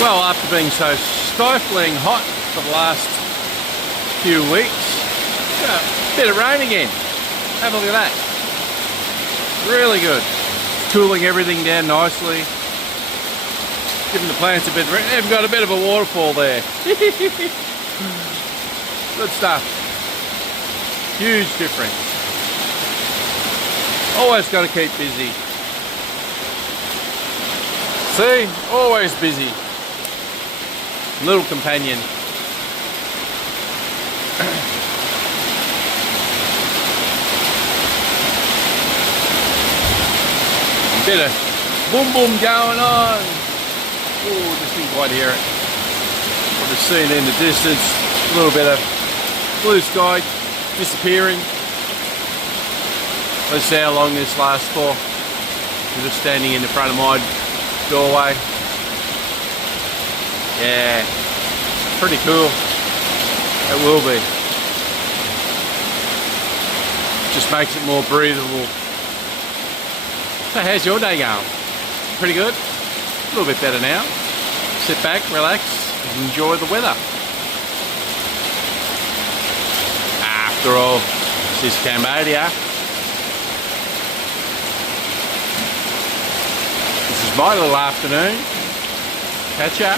Well, after being so stifling hot for the last few weeks, a bit of rain again. Have a look at that. Really good. Cooling everything down nicely. Giving the plants a bit, they've got a bit of a waterfall there. Good stuff. Huge difference. Always got to keep busy. See, always busy. Little companion. Bit of boom boom going on. Oh, just didn't quite hear it. I've just seen in the distance a little bit of blue sky disappearing. Let's see how long this lasts for. I'm just standing in the front of my doorway. Yeah, pretty cool. It will be. Just makes it more breathable. So how's your day going? Pretty good? A little bit better now. Sit back, relax, and enjoy the weather. After all, this is Cambodia. This is my little afternoon. Catch ya.